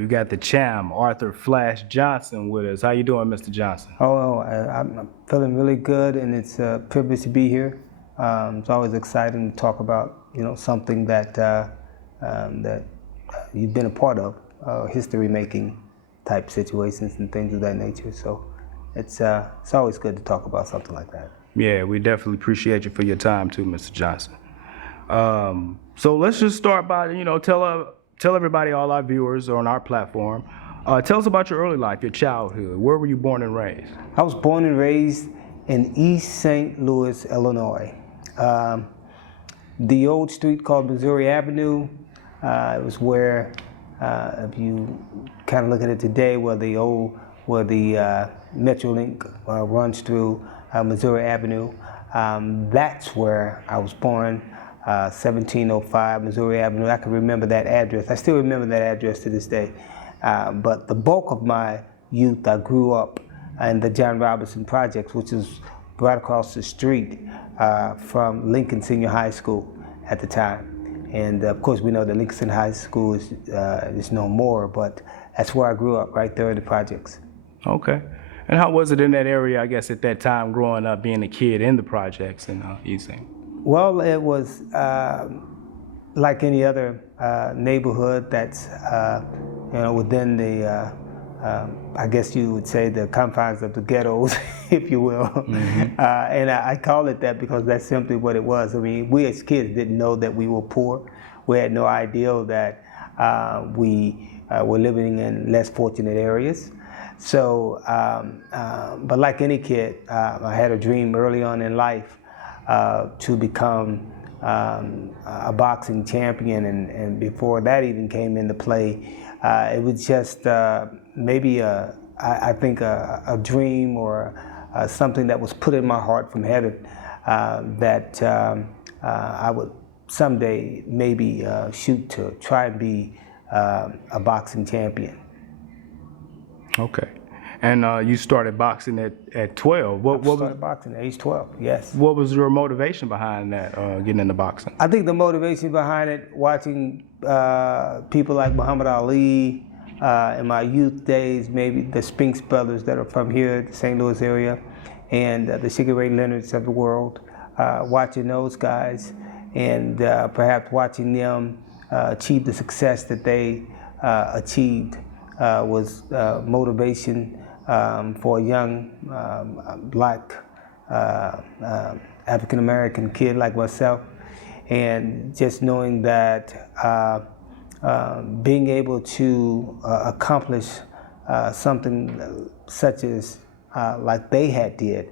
We've got the champ, Arthur Flash Johnson, with us. How you doing, Mr. Johnson? I'm feeling really good, and it's a privilege to be here. It's always exciting to talk about, something that that you've been a part of, history-making type situations and things of that nature. So it's always good to talk about something like that. Yeah, we definitely appreciate you for your time too, Mr. Johnson. So let's just start by, tell everybody, all our viewers on our platform, tell us about your early life, your childhood. Where were you born and raised? I was born and raised in East St. Louis, Illinois. The old street called Missouri Avenue, it was where, if you kind of look at it today, where the Metrolink runs through Missouri Avenue. That's where I was born, 1705 Missouri Avenue. I can remember that address. I still remember that address to this day. But the bulk of my youth, I grew up in the John Robinson Projects, which is right across the street from Lincoln Senior High School at the time. And of course, we know that Lincoln High School is no more, but that's where I grew up, right there in the projects. Okay. And how was it in that area, I guess, at that time, growing up, being a kid in the projects in East St.? Well, it was like any other neighborhood that's, within the, I guess you would say, the confines of the ghettos, if you will. Mm-hmm. And I call it that because that's simply what it was. I mean, we as kids didn't know that we were poor. We had no idea that we were living in less fortunate areas. So, but like any kid, I had a dream early on in life to become a boxing champion, and before that even came into play, it was just maybe I think a dream or something that was put in my heart from heaven that I would someday maybe shoot to try and be a boxing champion. Okay. And you started boxing at 12. I started boxing at age 12, yes. What was your motivation behind that, getting into boxing? I think the motivation behind it, watching people like Muhammad Ali in my youth days, maybe the Spinks brothers that are from here, the St. Louis area, and the Sugar Ray Leonards of the world, watching those guys, and perhaps watching them achieve the success that they achieved was motivation for a young black African-American kid like myself, and just knowing that being able to accomplish something such as like they had did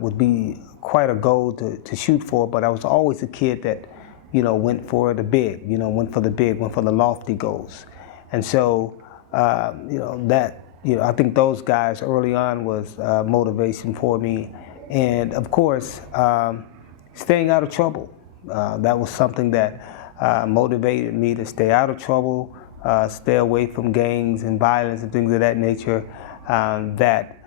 would be quite a goal to shoot for. But I was always a kid that went for the big, went for the lofty goals, and so I think those guys early on was motivation for me. And of course, staying out of trouble. That was something that motivated me to stay out of trouble, stay away from gangs and violence and things of that nature that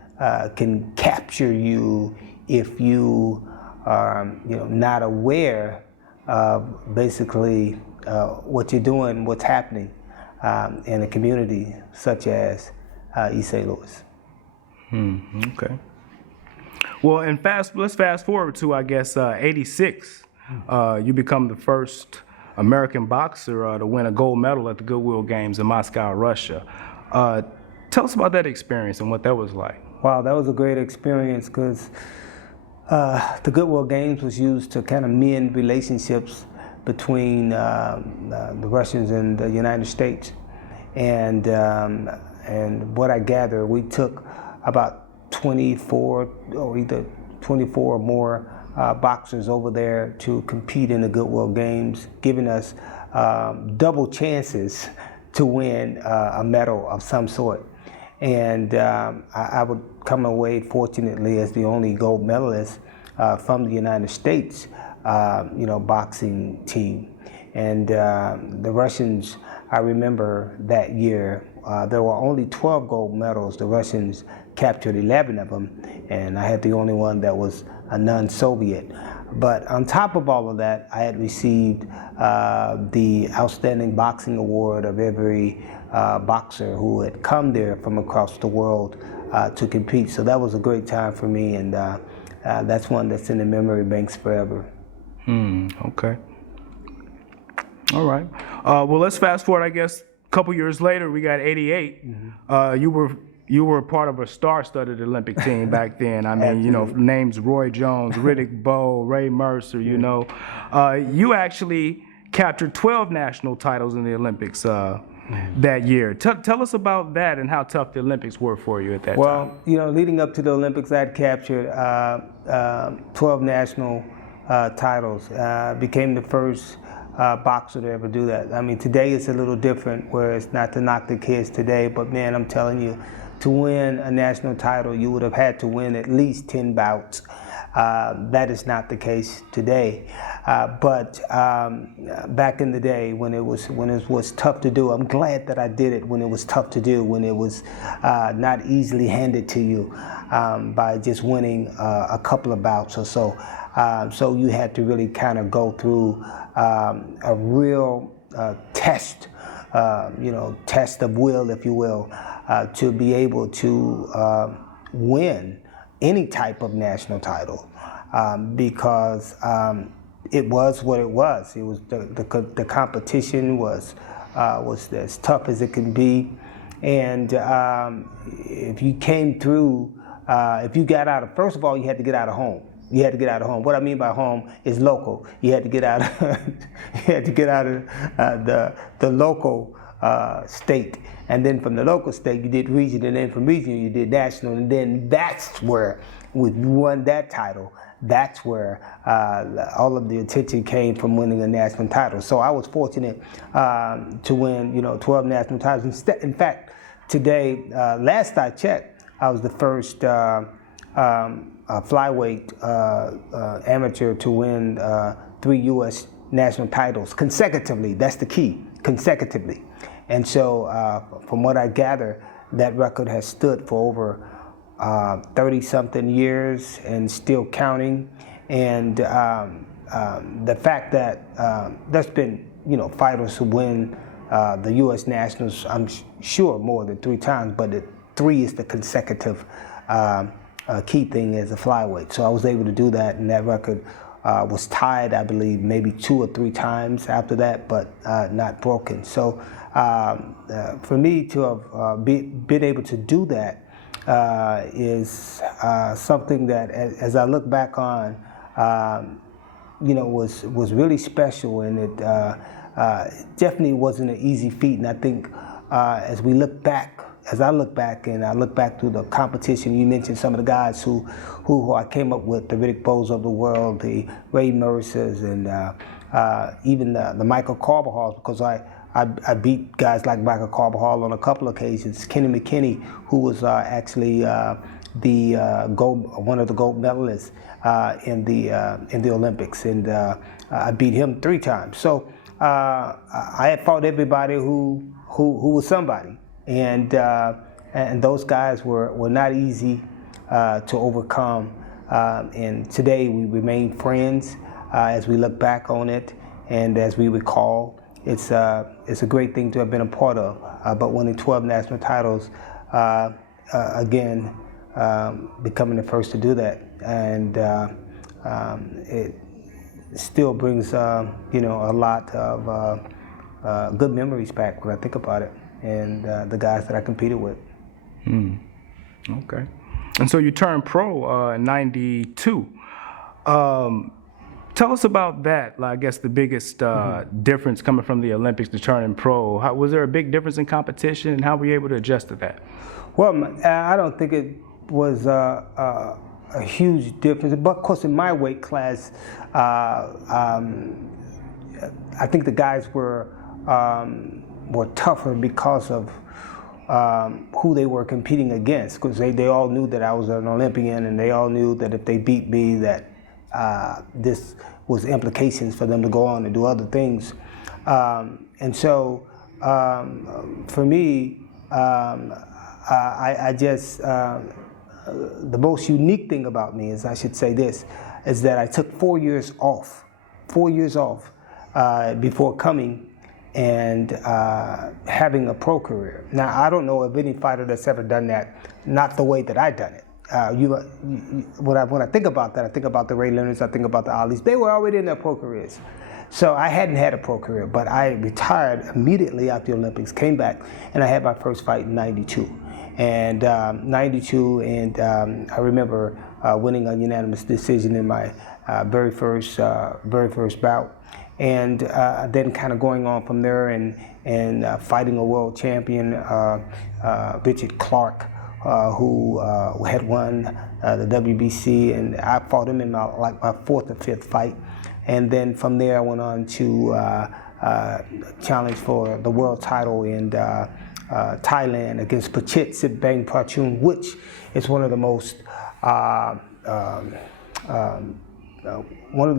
can capture you if you are not aware of basically what you're doing, what's happening in a community such as East St. Louis. Okay. Well, and let's fast forward to, I guess, 86. You become the first American boxer to win a gold medal at the Goodwill Games in Moscow, Russia. Tell us about that experience and what that was like. Wow, that was a great experience because the Goodwill Games was used to kind of mend relationships between the Russians and the United States. And what I gather, we took about 24 or more boxers over there to compete in the Goodwill Games, giving us double chances to win a medal of some sort. And I would come away, fortunately, as the only gold medalist from the United States, boxing team. And the Russians, I remember that year, there were only 12 gold medals. The Russians captured 11 of them, and I had the only one that was a non-Soviet. But on top of all of that, I had received the Outstanding Boxing Award of every boxer who had come there from across the world to compete. So that was a great time for me, and that's one that's in the memory banks forever. Okay. All right. Well, let's fast forward, I guess, a couple years later, we got 88. You were a part of a star-studded Olympic team back then. I mean, you know, names Roy Jones, Riddick Bowe, Ray Mercer, you know. You actually captured 12 national titles in the Olympics that year. Tell us about that and how tough the Olympics were for you at that time. Well, you know, leading up to the Olympics, I had captured 12 national titles. Became the first boxer to ever do that. I mean, today it's a little different, where it's not to knock the kids today, but man, I'm telling you, to win a national title, you would have had to win at least 10 bouts. That is not the case today. But back in the day, when it was tough to do, I'm glad that I did it when it was tough to do, when it was not easily handed to you by just winning a couple of bouts or so. So you had to really kind of go through a real test, test of will, if you will, to be able to win any type of national title, because it was what it was. It was the competition was as tough as it can be, and if you came through, if you got out of, first of all, you had to get out of home. You had to get out of home. What I mean by home is local. You had to get out of the local state, and then from the local state you did region, and then from region you did national, and then that's where, when you won that title, that's where all of the attention came from winning a national title. So I was fortunate to win, 12 national titles. In fact, today, last I checked, I was the first flyweight amateur to win 3 U.S. national titles consecutively. That's the key, consecutively. And so from what I gather, that record has stood for over 30-something years and still counting. And the fact that there's been, fighters who win the U.S. Nationals, I'm sure more than 3 times, but 3 is the consecutive key thing as a flyweight. So I was able to do that, and that record was tied, I believe, maybe 2 or 3 times after that, but not broken. So for me to have been able to do that is something that, as I look back on, was really special, and it definitely wasn't an easy feat. And I think as I look back through the competition, you mentioned some of the guys who I came up with, the Riddick Bowes of the world, the Ray Mercers, and even the Michael Carbajals, because I beat guys like Michael Carbajal on a couple of occasions. Kenny McKinney, who was actually one of the gold medalists in the Olympics, and I beat him 3 times. So I had fought everybody who was somebody. And those guys were not easy to overcome. And today we remain friends as we look back on it, and as we recall. It's a great thing to have been a part of. But winning 12 national titles, again, becoming the first to do that, and it still brings a lot of good memories back when I think about it, and the guys that I competed with. Okay. And so you turned pro in '92. Tell us about that. I guess the biggest difference coming from the Olympics to turning pro. Was there a big difference in competition, and how were you able to adjust to that? Well, I don't think it was a huge difference. But of course, in my weight class, I think the guys were tougher because of who they were competing against, because they all knew that I was an Olympian, and they all knew that if they beat me, that this was implications for them to go on and do other things. And so for me, I just, the most unique thing about me is, I should say this, is that I took 4 years off before coming, and having a pro career. Now, I don't know of any fighter that's ever done that, not the way that I done it. When I think about that, I think about the Ray Leonards, I think about the Alis. They were already in their pro careers. So I hadn't had a pro career, but I retired immediately after the Olympics, came back, and I had my first fight in '92. And '92, and I remember winning a unanimous decision in my very first bout. And then kind of going on from there and fighting a world champion, Richard Clark, who had won the WBC, and I fought him in my fourth or fifth fight. And then from there I went on to challenge for the world title in Thailand against Pachit Sitbang Prachun, which is one of the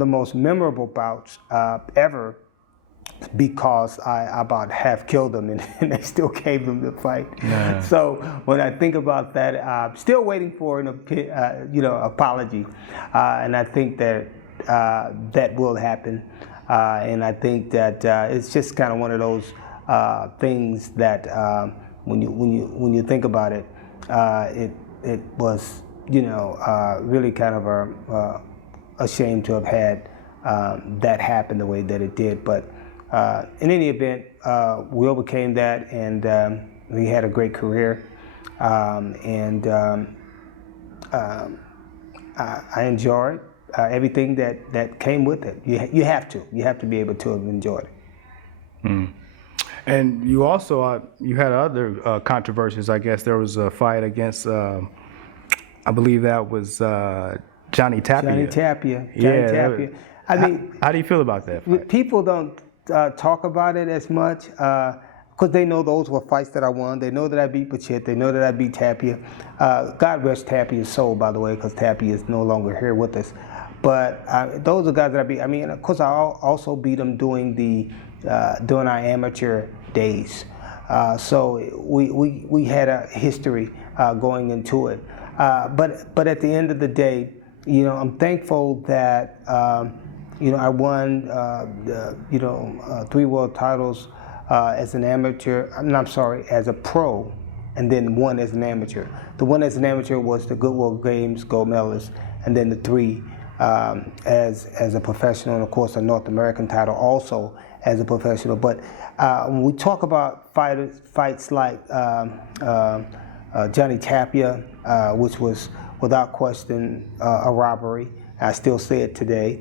most memorable bouts ever, because I about half killed them, and they still gave them the fight. Yeah. So when I think about that, I'm still waiting for an apology, and I think that that will happen, and I think that it's just kind of one of those things that when you think about it, it was really kind of a shame to have had that happen the way that it did. But in any event, we overcame that, and we had a great career, and I enjoyed everything that came with it. You have to be able to have enjoyed it. Mm. And you also you had other controversies. I guess there was a fight against I believe that was Johnny Tapia. Johnny Tapia. I mean, how do you feel about that fight? People don't talk about it as much because they know those were fights that I won. They know that I beat Pachit. They know that I beat Tapia. God rest Tapia's soul, by the way, because Tapia is no longer here with us. But those are guys that I beat. I mean, of course, I also beat them during our amateur days. So we had a history going into it. But at the end of the day, I'm thankful that I won 3 world titles as an amateur. As a pro, and then one as an amateur. The one as an amateur was the Good World Games gold medalist, and then the 3 as a professional, and of course a North American title also as a professional. But when we talk about fights like Johnny Tapia, which was without question a robbery, I still say it today.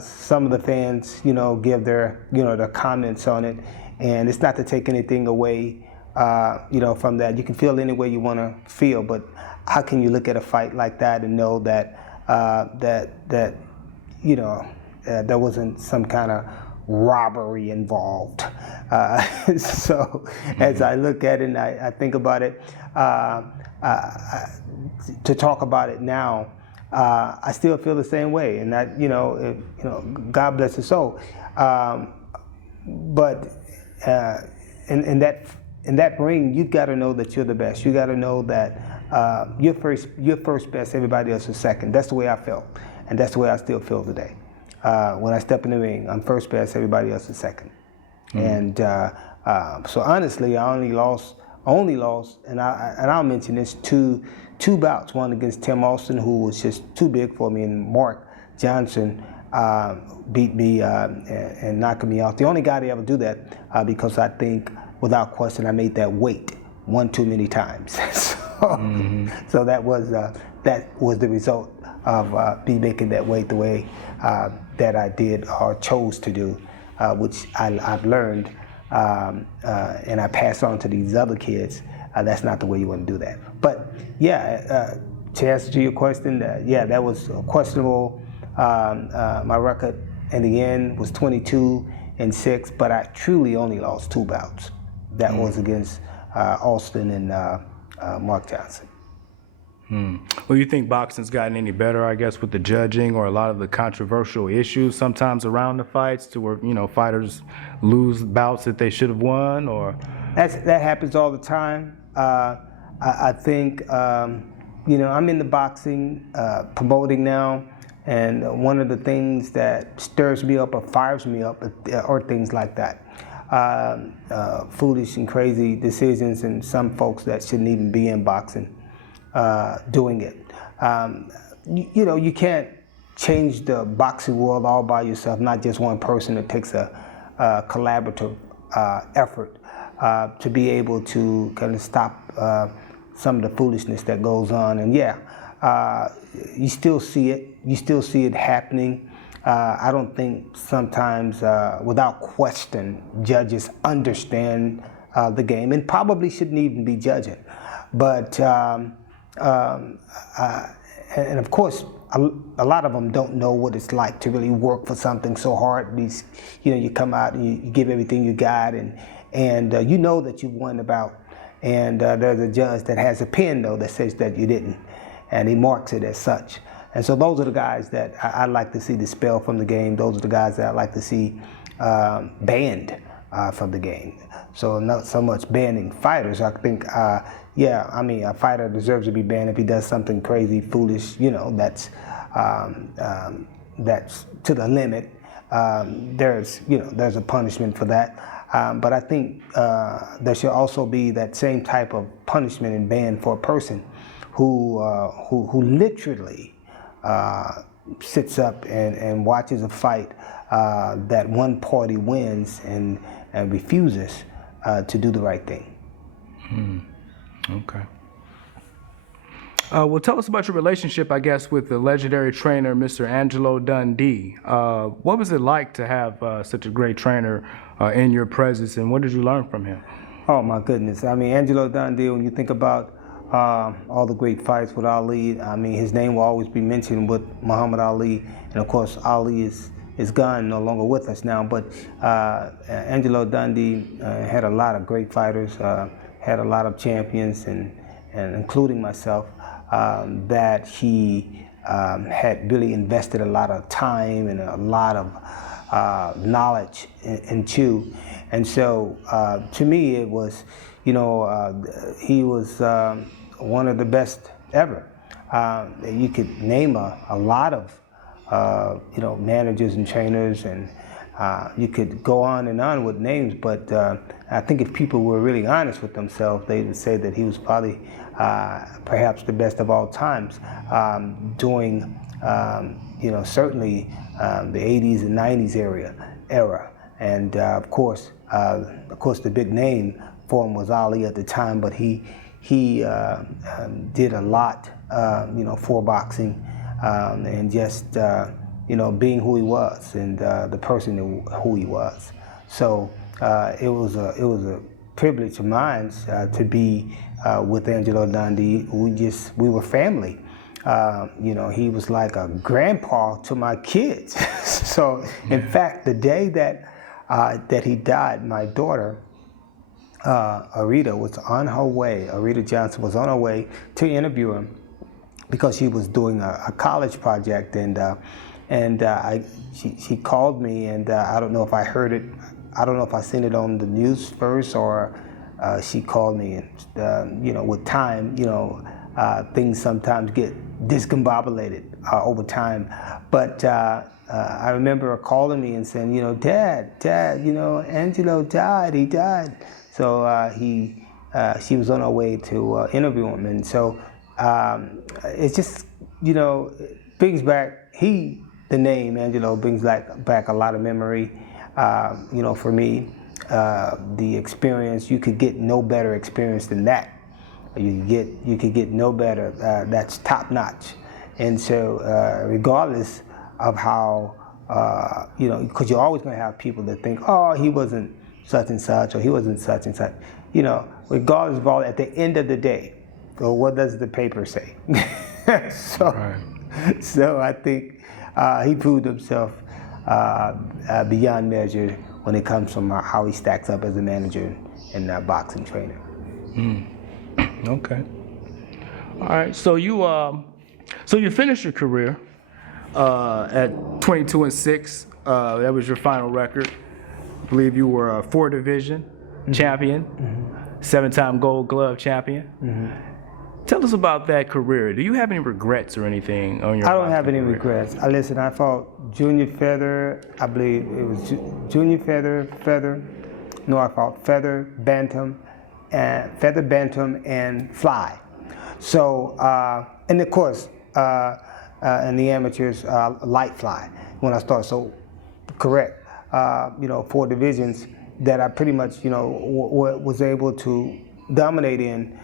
Some of the fans, give their comments on it, and it's not to take anything away, from that. You can feel any way you want to feel, but how can you look at a fight like that and know that there wasn't some kind of robbery involved? So as I look at it and I think about it, to talk about it now, I still feel the same way, and that God bless his soul. But in that ring, you've got to know that you're the best. You got to know that you're first best. Everybody else is second. That's the way I felt, and that's the way I still feel today. When I step in the ring, I'm first best. Everybody else is second. Mm-hmm. And so honestly, I only lost, and I'll mention this, two bouts. One against Tim Austin, who was just too big for me, and Mark Johnson beat me and knocked me out. The only guy to ever do that, because I think without question I made that weight one too many times. So that was the result of me making that weight the way that I did or chose to do, which I've learned and I pass on to these other kids. That's not the way you want to do that. But yeah, to answer your question, that was questionable. My record in the end was 22-6, but I truly only lost 2 bouts. That was against Austin and Mark Johnson. Well, you think boxing's gotten any better, I guess, with the judging or a lot of the controversial issues sometimes around the fights, to where fighters lose bouts that they should have won, or? That happens all the time. I think I'm in the boxing promoting now, and one of the things that stirs me up or fires me up are things like that. foolish and crazy decisions, and some folks that shouldn't even be in boxing doing it. You know, you can't change the boxing world all by yourself, not just one person. It takes a collaborative effort to be able to kind of stop some of the foolishness that goes on. And you still see it. You still see it happening. I don't think sometimes, without question, judges understand the game and probably shouldn't even be judging. But, and of course, a lot of them don't know what it's like to really work for something so hard. These, you know, you come out and you give everything you got, and you know that you won the bout. And there's a judge that has a pen, though, that says that you didn't, and he marks it as such. And so those are the guys that I like to see dispelled from the game. Those are the guys that I like to see banned from the game. So not so much banning fighters. I think, I mean, a fighter deserves to be banned if he does something crazy, foolish, you know, that's to the limit. There's a punishment for that. But I think there should also be that same type of punishment and ban for a person who literally sits up and watches a fight that one party wins and refuses to do the right thing. Okay. Well, tell us about your relationship, I guess, with the legendary trainer, Mr. Angelo Dundee. What was it like to have such a great trainer in your presence, and what did you learn from him? Oh, my goodness. I mean, Angelo Dundee, when you think about all the great fights with Ali, I mean, his name will always be mentioned with Muhammad Ali. And, of course, Ali is gone, no longer with us now. But Angelo Dundee had a lot of great fighters, had a lot of champions, and including myself, that he had really invested a lot of time and a lot of knowledge into. And so to me, it was, you know, he was one of the best ever. You could name a lot of, you know, managers and trainers, and you could go on and on with names, but I think if people were really honest with themselves, they would say that he was probably perhaps the best of all times, during, you know, certainly the 80s and 90s era. And of course, the big name for him was Ali at the time, but he did a lot, you know, for boxing, and just, you know, being who he was and the person who he was. So it was a privilege of mine to be with Angelo Dundee. We were family. You know, he was like a grandpa to my kids. So in fact, the day that he died, my daughter, Arita, was on her way. Arita Johnson was on her way to interview him because she was doing a college project, and she called me, and I don't know if I heard it. I don't know if I seen it on the news first, or she called me. And you know, with time, you know, things sometimes get discombobulated over time. But I remember her calling me and saying, you know, Dad, you know, Angelo died. He died. So she was on her way to interview him, and so it's just, you know, brings back the name Angelo brings back a lot of memory. You know, for me, the experience, you could get no better experience than that. You could get no better. That's top notch. And so, regardless of how, you know, because you're always going to have people that think, oh, he wasn't such and such, or he wasn't such and such. You know, regardless of all, at the end of the day, so what does the paper say? So I think he proved himself beyond measure when it comes from how he stacks up as a manager and boxing trainer. Okay. All right. So you finished your career at 22-6. That was your final record. I believe you were a 4-division champion, 7-time Gold Glove champion. Tell us about that career. Do you have any regrets or anything on your? I don't have any regrets. Listen, I fought junior feather. I believe it was junior feather, No, I fought feather, bantam, and fly. So, and of course, in the amateurs, light fly when I started. So, correct. 4 divisions that I pretty much, was able to dominate in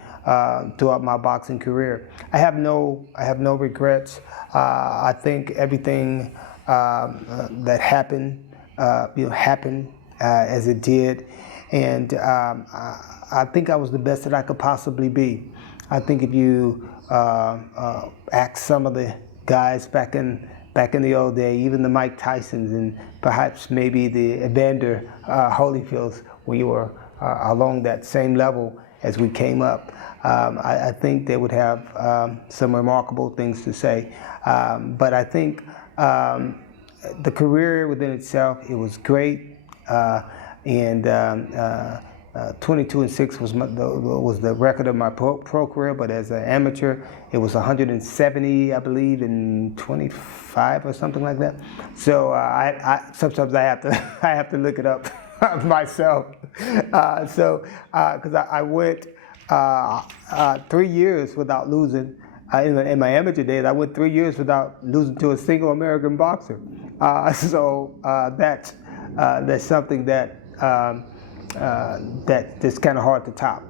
throughout my boxing career. I have no regrets. I think everything that happened, happened as it did, and I think I was the best that I could possibly be. I think if you ask some of the guys back in the old day, even the Mike Tysons and perhaps maybe the Evander Holyfields, when you were along that same level as we came up, I think they would have some remarkable things to say. But I think the career within itself, it was great, and 22-6 was the record of my pro career. But as an amateur, it was 170, I believe, in 25 or something like that. So I sometimes I have to look it up myself. Because I went 3 years without losing. In my amateur days, I went 3 years without losing to a single American boxer. That's something that that's kind of hard to top.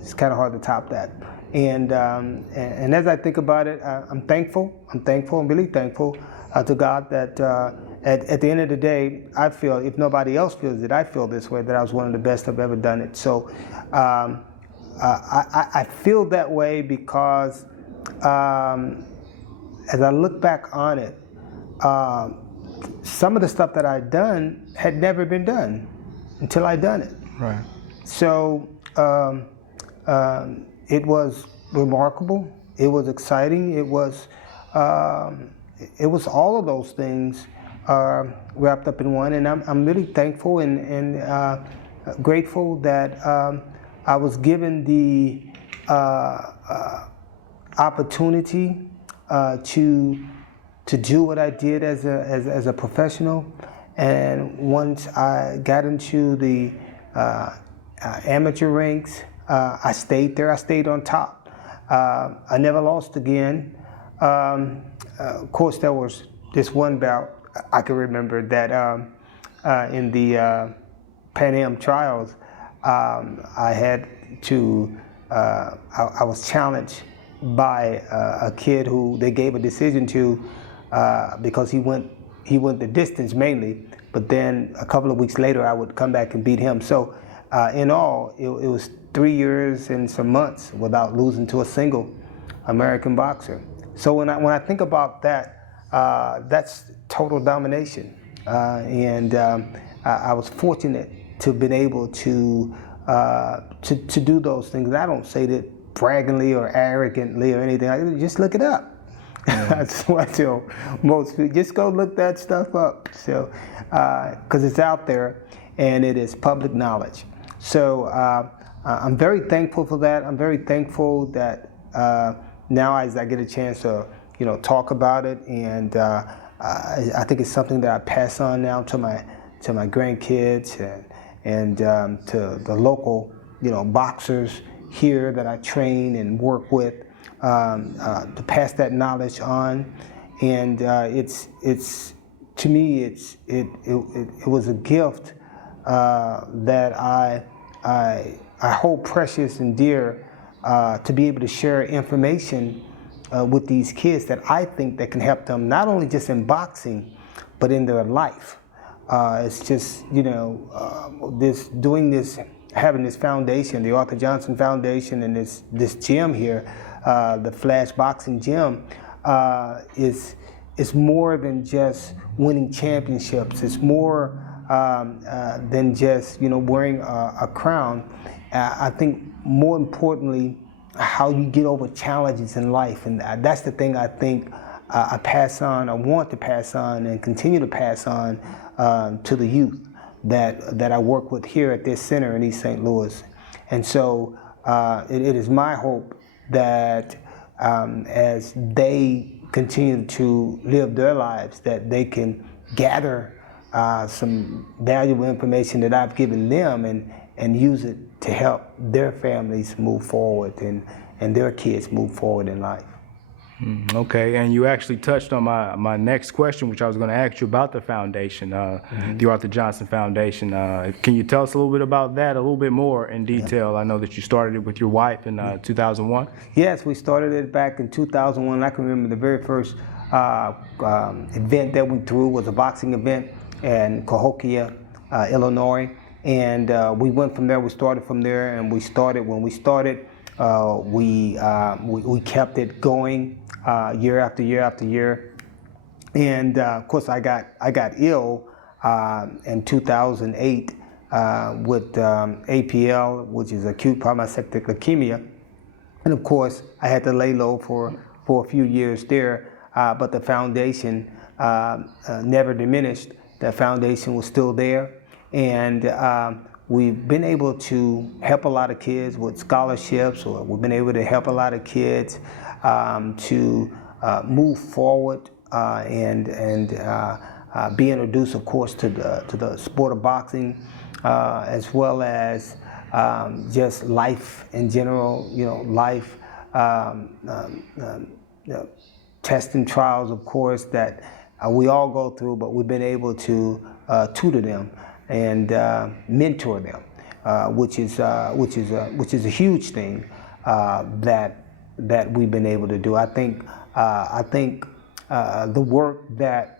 It's kind of hard to top that. And as I think about it, I'm thankful. I'm really thankful to God that at the end of the day, I feel, if nobody else feels it, I feel this way, that I was one of the best I've ever done it. So I feel that way because as I look back on it, some of the stuff that I'd done had never been done until I'd done it. Right. So it was remarkable. It was exciting. It was all of those things wrapped up in one. And I'm really thankful and grateful that I was given the opportunity to do what I did as a professional. And once I got into the amateur ranks, I stayed there. I stayed on top. I never lost again. Of course, there was this one bout I can remember that in the Pan Am trials, I had to. I was challenged by a kid who they gave a decision to because he went the distance mainly, but then a couple of weeks later I would come back and beat him. So in all, it was 3 years and some months without losing to a single American boxer. So when I think about that, that's total domination. And I was fortunate to have been able to do those things. And I don't say that braggingly or arrogantly or anything. I just look it up. That's what I tell most people. Just go look that stuff up. So, because it's out there and it is public knowledge. So I'm very thankful for that. I'm very thankful that now as I get a chance to talk about it, and I think it's something that I pass on now to my grandkids and to the local boxers here that I train and work with. To pass that knowledge on, and it's to me it was a gift that I hold precious and dear to be able to share information with these kids that I think that can help them not only just in boxing but in their life. It's just having this foundation, the Arthur Johnson Foundation, and this gym here. The Flash Boxing Gym is more than just winning championships. It's more than just wearing a crown. I think more importantly, how you get over challenges in life, and that's the thing I think I pass on. I want to pass on and continue to pass on to the youth that I work with here at this center in East St. Louis. And so it is my hope that as they continue to live their lives, that they can gather some valuable information that I've given them and use it to help their families move forward and their kids move forward in life. Okay, and you actually touched on my next question, which I was going to ask you about the foundation, the Arthur Johnson Foundation. Can you tell us a little bit about that, a little bit more in detail? I know that you started it with your wife in 2001. Yes, we started it back in 2001. I can remember the very first event that we threw was a boxing event in Cahokia, Illinois, and we went from there. We started from there, and when we started, we kept it going year after year after year, and of course I got ill in 2008 with APL, which is acute promycectic leukemia, and of course I had to lay low for a few years there, but the foundation never diminished. The foundation was still there, and we've been able to help a lot of kids with scholarships, or we've been able to help a lot of kids to move forward and be introduced, of course, to the sport of boxing, as well as just life in general. Life, tests and trials, of course, that we all go through, but we've been able to tutor them and mentor them, which is a huge thing that we've been able to do. I think the work that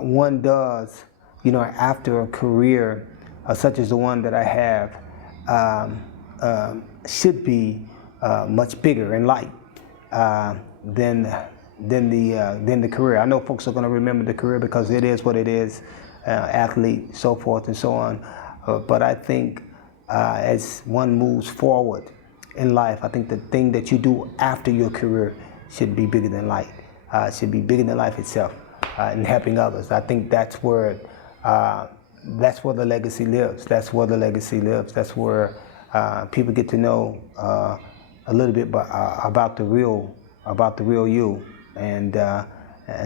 one does, after a career such as the one that I have, should be much bigger in light than the career. I know folks are going to remember the career because it is what it is, athlete, so forth and so on. But I think as one moves forward in life, I think the thing that you do after your career should be bigger than life. Should be bigger than life itself, and helping others. I think that's where the legacy lives. That's where the legacy lives. That's where people get to know a little bit about the real you, and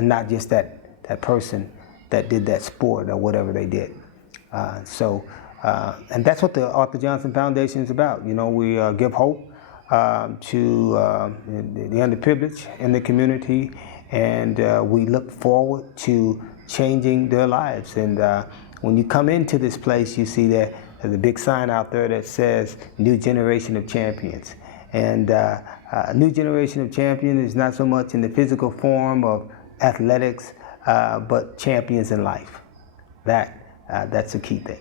not just that person that did that sport or whatever they did. And that's what the Arthur Johnson Foundation is about. We give hope to the underprivileged in the community, and we look forward to changing their lives. And when you come into this place, you see that there's a big sign out there that says "New Generation of Champions." And a new generation of champions is not so much in the physical form of athletics, but champions in life. That's a key thing.